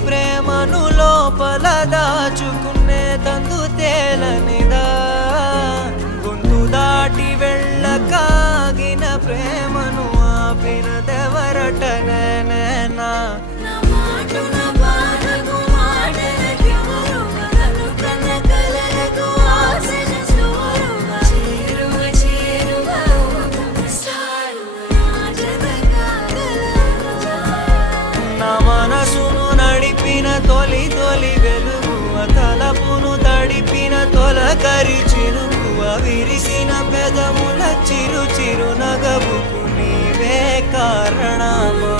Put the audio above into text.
ప్రేమను లోపల దాచుకునే తందు తేలనిదా గొంతు దాటి వెళ్ళకాగిన ప్రేమను ఆపినదెవరటనేనా మనసును నడిపిన తొలి తొలి వెలుగువ తలపును తడిపిన తొలకరి చిరుకువ విరిసిన పెదముల చిరు చిరు నగవుకు నీవే కారణమా